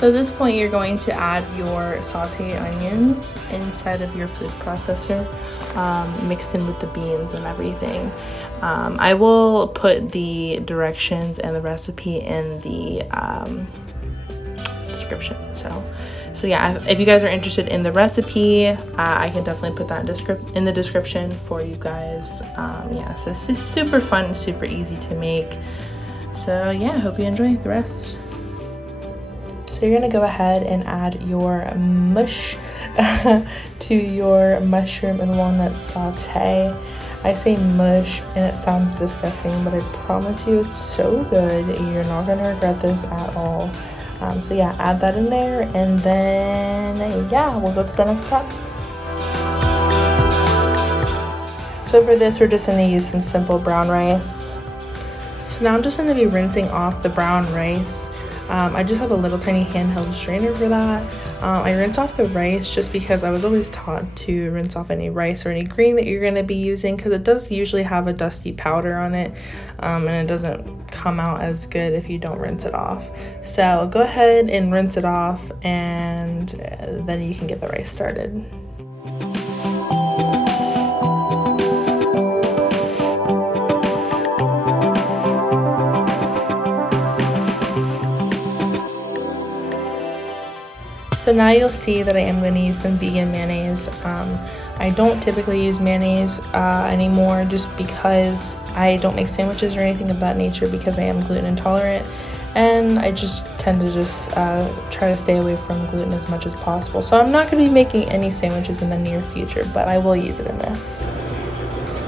So at this point, you're going to add your sauteed onions inside of your food processor, mixed in with the beans and everything. I will put the directions and the recipe in the description. So yeah, if you guys are interested in the recipe, I can definitely put that in the description for you guys. Yeah, so this is super fun, super easy to make. So yeah, I hope you enjoy the rest. So you're gonna go ahead and add your mush to your mushroom and walnut saute. I say mush and it sounds disgusting, but I promise you it's so good. You're not gonna regret this at all. So yeah, add that in there, and then yeah, we'll go to the next step. So for this, we're just gonna use some simple brown rice. So now I'm just gonna be rinsing off the brown rice. I just have a little tiny handheld strainer for that. I rinse off the rice just because I was always taught to rinse off any rice or any grain that you're going to be using, because it does usually have a dusty powder on it, and it doesn't come out as good if you don't rinse it off. So go ahead and rinse it off, and then you can get the rice started. So now you'll see that I am going to use some vegan mayonnaise. I don't typically use mayonnaise anymore, just because I don't make sandwiches or anything of that nature, because I am gluten intolerant, and I just tend to just try to stay away from gluten as much as possible. So I'm not going to be making any sandwiches in the near future, but I will use it in this.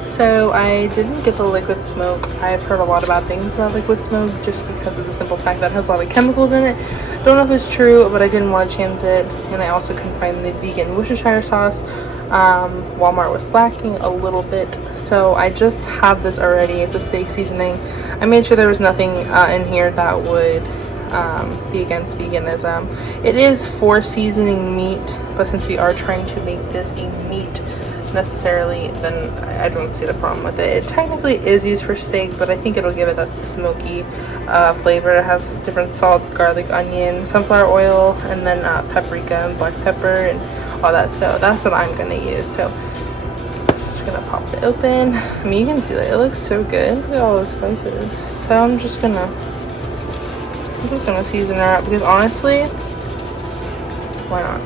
So I didn't get the liquid smoke. I've heard a lot about things about liquid smoke just because of the simple fact that it has a lot of chemicals in it. Don't know if it's true, but I didn't want to chance it. And I also couldn't find the vegan Worcestershire sauce. Walmart was slacking a little bit, so I just have this already. It's a steak seasoning. I made sure there was nothing in here that would be against veganism. It is for seasoning meat, but since we are trying to make this a meat necessarily, then I don't see the problem with it. It technically is used for steak, but I think it'll give it that smoky flavor. It has different salts, garlic, onion, sunflower oil, and then paprika and black pepper and all that. So that's what I'm gonna use. So I'm just gonna pop it open. I mean, you can see that it looks so good. Look at all those spices. So I'm just gonna season her up, because honestly, why not?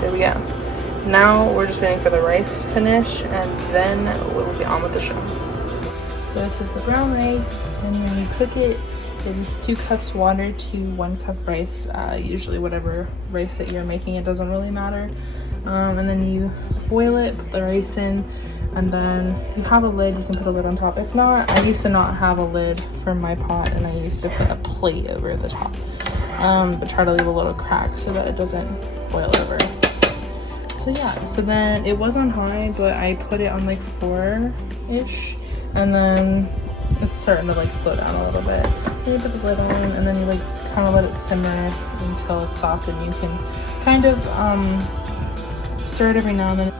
There we go. Now we're just waiting for the rice to finish, and then we'll be on with the show. So this is the brown rice, and when you cook it, it is 2 cups water to 1 cup rice. Usually whatever rice that you're making, it doesn't really matter. And then you boil it, put the rice in, and then if you have a lid, you can put a lid on top. If not, I used to not have a lid for my pot, and I used to put a plate over the top, but try to leave a little crack so that it doesn't boil over. So yeah, so then it was on high, but I put it on like 4-ish, and then it's starting to like slow down a little bit. Then you put the lid on, and then you like kind of let it simmer until it's soft, and you can kind of stir it every now and then.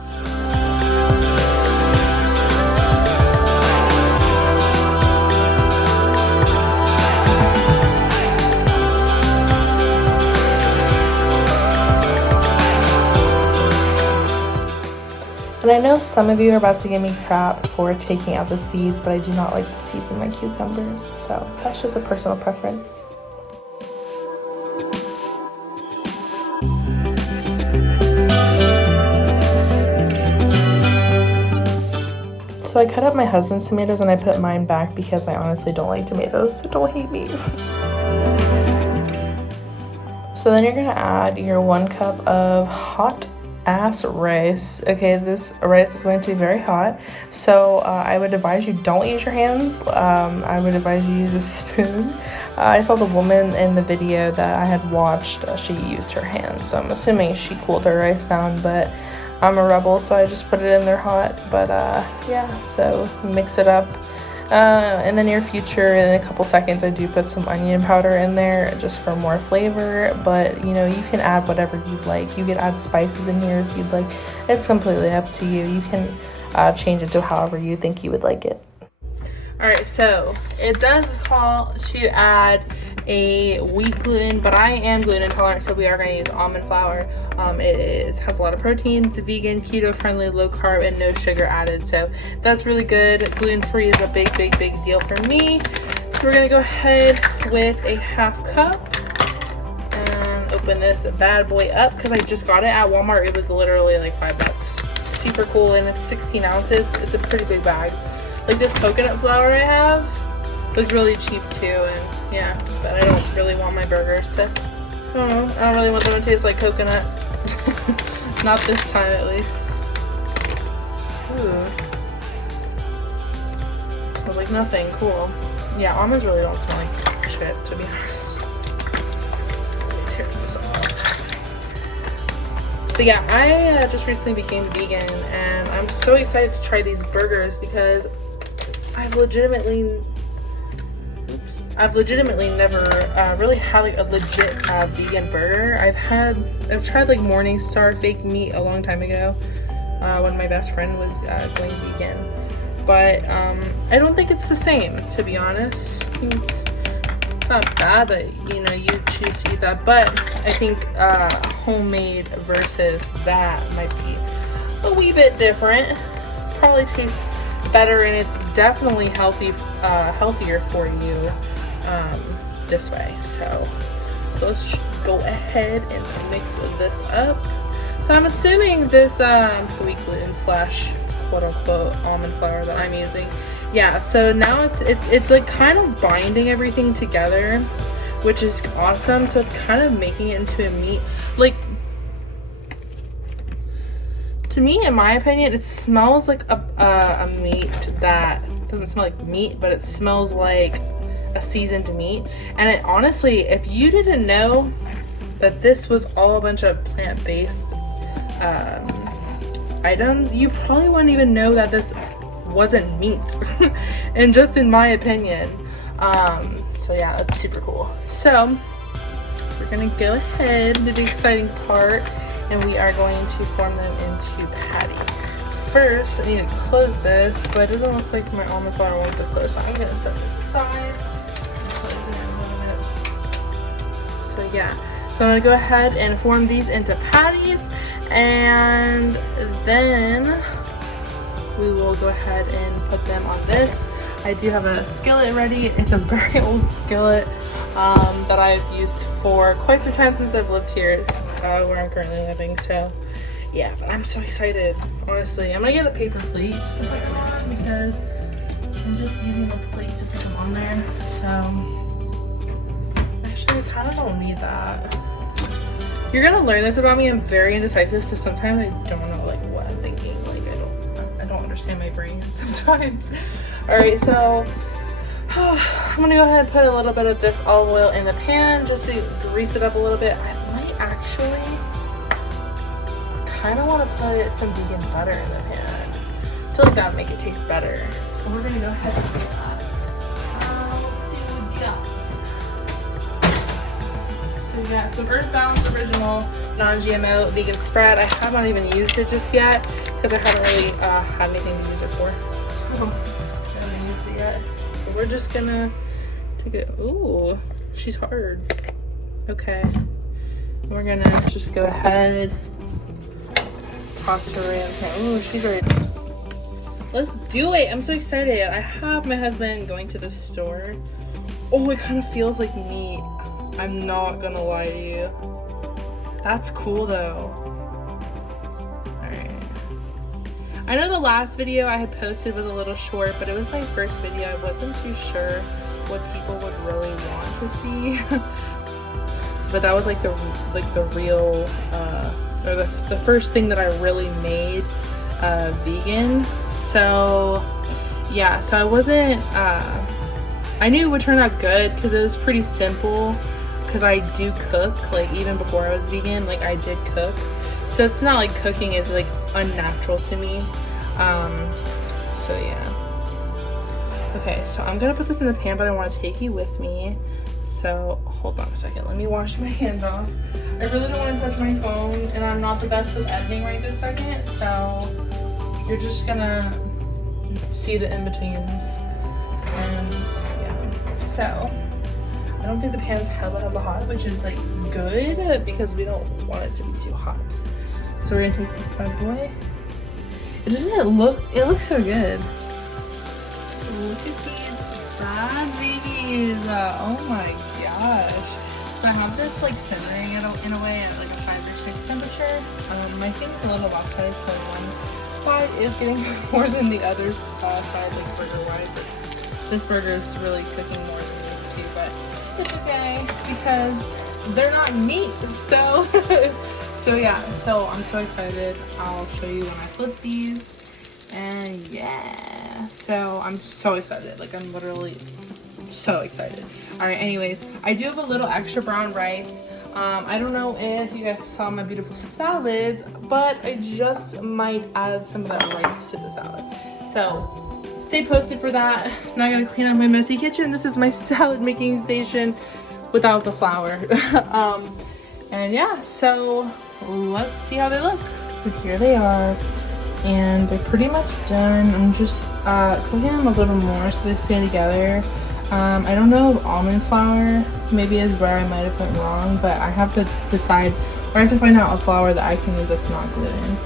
And I know some of you are about to give me crap for taking out the seeds, but I do not like the seeds in my cucumbers, so that's just a personal preference. So I cut up my husband's tomatoes and I put mine back because I honestly don't like tomatoes, so don't hate me. So then you're gonna add your 1 cup of hot ass rice. Okay, this rice is going to be very hot, so I would advise you don't use your hands. I would advise you use a spoon. I saw the woman in the video that I had watched, she used her hands, so I'm assuming she cooled her rice down, but I'm a rebel, so I just put it in there hot. But yeah, so mix it up. In the near future, in a couple seconds, I do put some onion powder in there just for more flavor, but you know, you can add whatever you'd like. You can add spices in here if you'd like. It's completely up to you. You can change it to however you think you would like it. Alright, so it does call to add a wheat gluten, but I am gluten intolerant, so we are going to use almond flour. Has a lot of protein, it's vegan, keto friendly, low carb, and no sugar added, so that's really good. Gluten-free is a big deal for me. So we're gonna go ahead with a 1/2 cup and open this bad boy up because I just got it at Walmart. It was literally like $5. Super cool, and it's 16 ounces. It's a pretty big bag. Like this coconut flour I have was really cheap too, and yeah, but I don't really want my burgers to, I don't really want them to taste like coconut. Not this time at least. Ooh. Smells like nothing. Cool. Yeah, almonds really don't smell like shit, to be honest. Let's tear this off. But yeah, I just recently became vegan, and I'm so excited to try these burgers because I've legitimately never really had like a legit vegan burger. I've tried like Morningstar fake meat a long time ago when my best friend was going vegan. But I don't think it's the same, to be honest. It's not bad that, you know, you choose to eat that, but I think homemade versus that might be a wee bit different. Probably tastes better, and it's definitely healthier for you this way. So let's go ahead and mix this up. So I'm assuming this wheat gluten slash quote-unquote almond flour that I'm using, yeah, so now it's like kind of binding everything together, which is awesome. So it's kind of making it into a meat. Like, to me, in my opinion, it smells like a meat that doesn't smell like meat, but it smells like a seasoned meat. And it honestly, if you didn't know that this was all a bunch of plant-based items, you probably wouldn't even know that this wasn't meat. And just in my opinion, so yeah, that's super cool. So we're gonna go ahead and do the exciting part, and we are going to form them into patty. First, I need to close this, but it doesn't look like my almond flour wants to close, so I'm gonna set this aside. Close it in a minute. So yeah, so I'm gonna go ahead and form these into patties, and then we will go ahead and put them on this. I do have a skillet ready. It's a very old skillet that I've used for quite some time since I've lived here, where I'm currently living. So yeah, but I'm so excited, honestly. I'm gonna get a paper plate to put them on because I'm just using the plate to put them on there. So actually, I kind of don't need that. You're gonna learn this about me. I'm very indecisive, so sometimes I don't know like what I'm thinking. Like I don't understand my brain sometimes. All right, so I'm gonna go ahead and put a little bit of this olive oil in the pan just to grease it up a little bit. I might actually kind of want to put some vegan butter in the pan. I feel like that would make it taste better. So we're gonna go ahead and do that. Let's see what we got. So we got some Earth Balance Original non-GMO vegan spread. I have not even used it just yet because I haven't really had anything to use it for. So I haven't used it yet. So we're just gonna take it. Ooh, she's hard. Okay. We're gonna just go ahead, toss her in. Ooh, she's ready. Let's do it. I'm so excited. I have my husband going to the store. Oh, it kind of feels like meat. I'm not gonna lie to you. That's cool though. Alright. I know the last video I had posted was a little short, but it was my first video. I wasn't too sure what people would really want to see. But that was like the real or the first thing that I really made vegan. So yeah, so I wasn't I knew it would turn out good because it was pretty simple, because I do cook, like even before I was vegan, like I did cook, so it's not like cooking is like unnatural to me. So yeah. Okay, so I'm gonna put this in the pan, but I want to take you with me. So hold on a second, let me wash my hands off. I really don't want to touch my phone, and I'm not the best with editing right this second, so you're just gonna see the in-betweens. And yeah, so I don't think the pan's hella hot, which is like good because we don't want it to be too hot. So we're gonna take this bad boy. It looks so good. Look at these bad babies. Oh my gosh. So I have this like simmering in a way at like a 5 or 6 temperature. My thing's a little lopsided, so one side is getting more than the other side, like burger wise. This burger is really cooking more than these two, but it's okay because they're not meat. So so yeah, so I'm so excited. I'll show you when I flip these. And yeah, so I'm so excited. Like I'm literally so excited. All right, anyways, I do have a little extra brown rice. I don't know if you guys saw my beautiful salads, but I just might add some of that rice to the salad. So stay posted for that. Now I gotta clean up my messy kitchen. This is my salad making station without the flour. And yeah, so let's see how they look. But here they are. And they're pretty much done. I'm just cooking them a little more so they stay together. I don't know if almond flour maybe is where I might have went wrong, but I have to decide, or I have to find out a flour that I can use that's not gluten.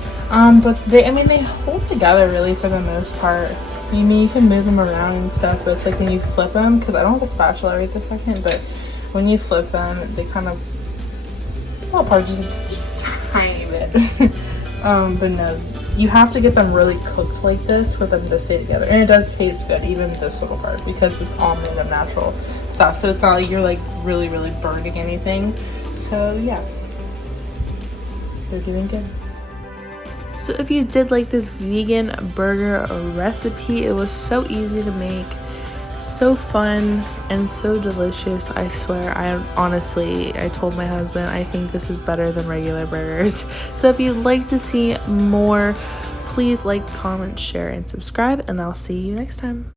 But they hold together really for the most part. I mean, you can move them around and stuff, but it's like when you flip them, because I don't have a spatula right this second, but when you flip them, they kind of fall apart just a tiny bit. But no, you have to get them really cooked like this for them to stay together. And it does taste good, even this little part, because it's all made of natural stuff. So it's not like you're like really burning anything. So yeah, they're doing good. So if you did like this vegan burger recipe, it was so easy to make, so fun, and so delicious. I swear, I told my husband I think this is better than regular burgers. So if you'd like to see more, please like, comment, share, and subscribe, and I'll see you next time.